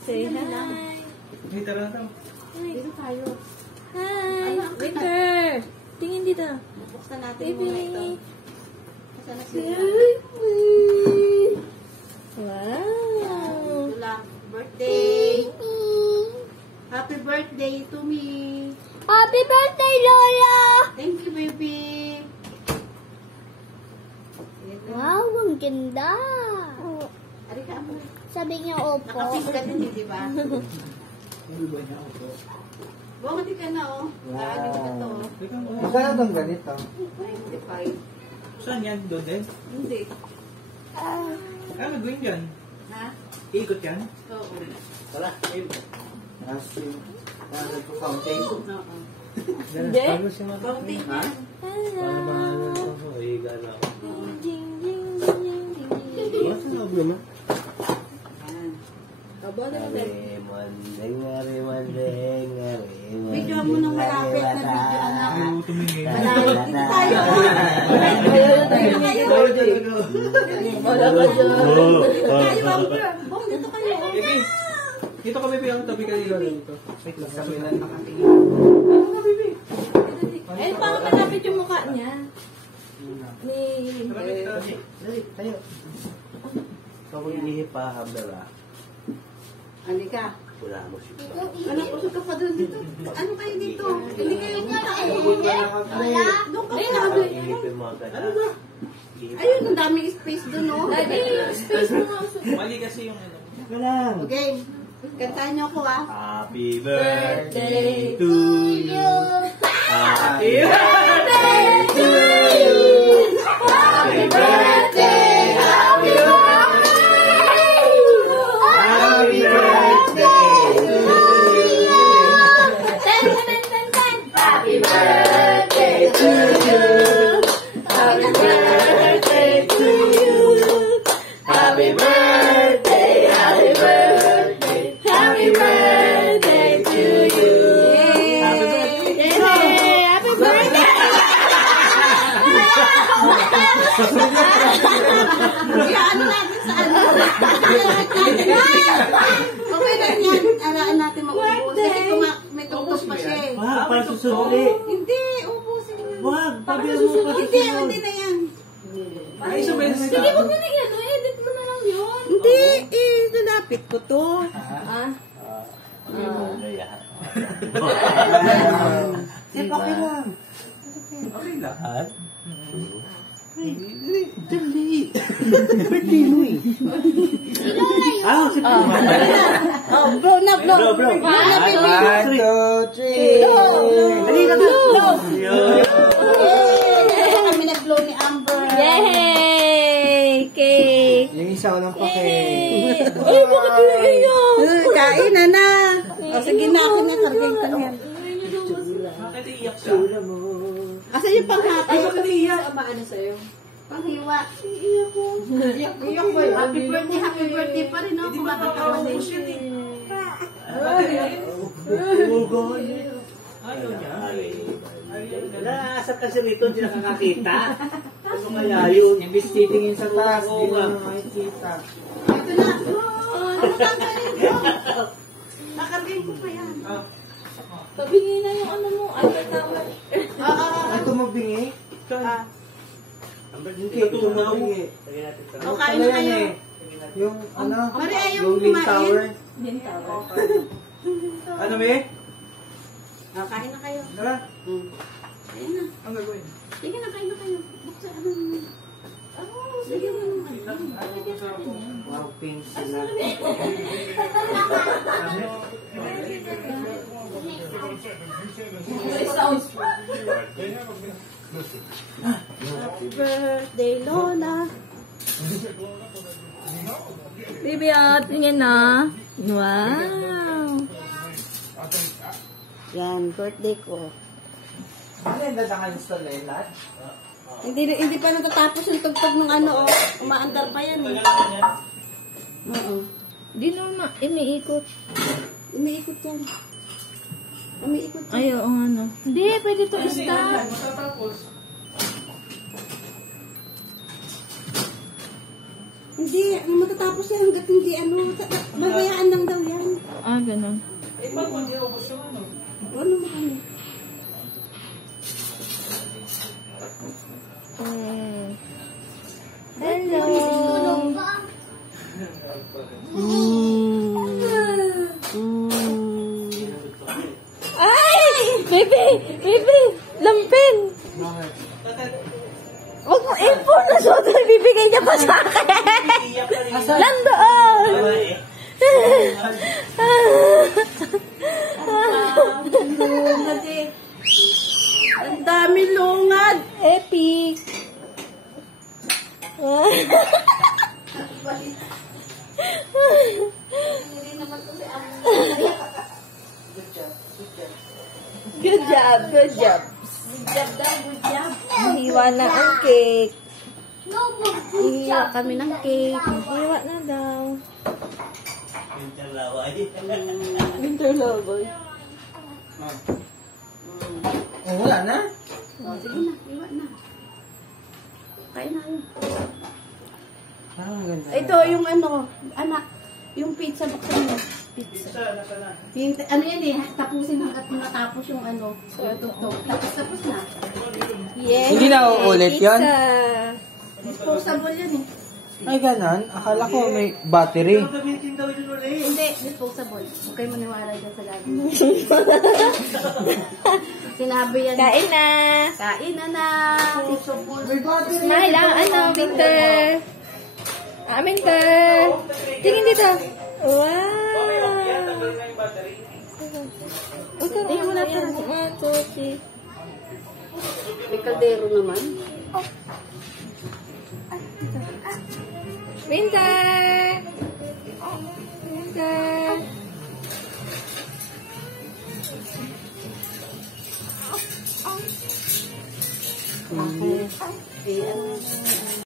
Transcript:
Say hi. Dito na daw. Dito tayo. Hi. Winter. Tingin dito. Buksan natin Baby. muna ito. Buksan na sila. Wow. Ito lang. Birthday. Happy birthday to me. Happy birthday, Lola! Thank you, baby. Wow, ang ganda. Ari ka mo. Sabi niya, opo. Nakapis ka din, di ba? Hindi ba niya ako? Bumati ka na, oh. Naanin ka to. Magkano itong ganito? 95. Saan yan? Doon din? Hindi. Ano gawin yan? Ha? Ikot yan? Oo. Wala. Asim. Nagpo-fountain. Oo. Hindi. Counting Ha? yan. Jing, jing, jing, jing, jing. Wala sa loob naman. Yan. Abo na natin. Video mo nung malapit na video, anak. Oo, tumingin. Malapit din tayo. Wala ka dyan. Tayo, Amber. Bong, dito kayo. Baby! Dito ka, baby. Ang tabi ka nila dito. Wait lang. Sabi na nakatingin. Ano ka, baby? Eh, baka malapit yung mukha niya. Ni... Malapit ka. Dali, tayo. Ikaw mo inihi pa, Hamdala. Halika. Wala mo si Pa. Anak, usok ka pa doon dito. Ano kayo dito? Hindi kayo kayo. Doon ka pa. Ihipin mo agad. Ano ba? Ayun, ang daming space doon, oh. Daddy, space mo nga. Mali kasi yung ano. Ka lang. Okay. Kantahan niyo ako, ah. Happy birthday to you. Happy birthday to you. Happy birthday, happy birthday. Happy birthday to you. Ten, ten, ten, ten. Happy birthday to you. Happy birthday to you. Happy birthday, happy birthday. Happy birthday to you. Yay! Happy birthday! Ano natin sa ano? Okay lang yan. Araan natin mag-ubos. Kasi kung may tungkos pa siya, eh. Wag, para susuli. Hindi, ubusin mo. Wag, pabili mo pa Hindi, hindi na yan. Ay, isa ba yun? Sige, wag mo na yan. Edit mo na lang yun. Hindi, nalapit ko to. Ah? Eh, okay lang. Okay lang. Dali. Birthday mo eh. Ah, si Pa. Oh, bro, na, bro. Bro. One, 1, 2, 3. Dali lang. Kami nag-blow ni Amber. Yay! Cake! Yung isa walang pake. Ay, bakit naiiyak? Kain na na. O, sige na, akin na. Kargay ko yan. Bakit iiyak siya? Asa yung panghati? Ay, bakit iiyak? Ano sa'yo? Panghiwa. Iiyak ko. Iiyak ba yun? Happy birthday pa rin, no? Hindi Kung ba bakit ka nakakaubos yun eh? Ayaw niya. Nasa kasi rito, hindi nakakakita. Ano kaya yun? Imbis titingin sa taas, Hindi mo nakakita. Ito na. Nakargay ko pa yan. Pabingi na yung ano mo. Ay, tama. Ito mabingi? Yung cake, ito mabingi. O, kain na kayo. Yung ano? Mari, ayaw Yung Link kumain. Tower. Ano, me? O, kain na kayo. Tara. Kain na. Ang gagawin? Sige na, kain na kayo. Buksan, ano mo. Sige mo naman. Wow, pink sila. Happy birthday, Lola. Baby, tingin na. Wow. Yan, birthday ko. Ano yung dadaka-install na yun lahat? Hindi pa natatapos yung tugtog ng ano, oh. Umaandar pa yan, eh. Oo. Di naman, iniikot. Umiikot yan. Umiikot yan. Ay, oo nga no. Hindi, pwede to start. Matatapos. Hindi, matatapos yan hanggat hindi babayaan lang daw yan. Ah, ganun. Eh, ba't kung ubos yung ano? Ano mo kami? Hello. Ay! Baby! Baby! Lampin! Bakit? Huwag mo i-phone na suot na bibigay niya pa sa akin. Landoon! Lungad eh. Ang dami lungad. Epic! Good job, good job. Good job daw, good job. Hiwa na ang cake. Ihiwa kami ng cake. Hiwa na daw. Interlaway. Interlover. Oh, wala na? Oh, sige na, iwa na. Kain na yun. Parang ang ganda. Ito, yung anak, yung pizza, buksan mo. Pizza. Yung, yan eh, tapusin hanggat matapos yung tutok. Tapos na. Yes. Hindi na uulit yun? Disposable yan eh. Ay, ganon. Akala ko may battery. Gamitin daw yun ulit. Hindi, disposable. Huwag kayo maniwala dyan sa lagi. Sinabi yan. Kain na. Kain na. Smile ang Victor. Amin ka. Tingin dito. Wow. Tingin mo na ito. 1, 2, 3. May kaldero naman. Winter! Winter! Okay.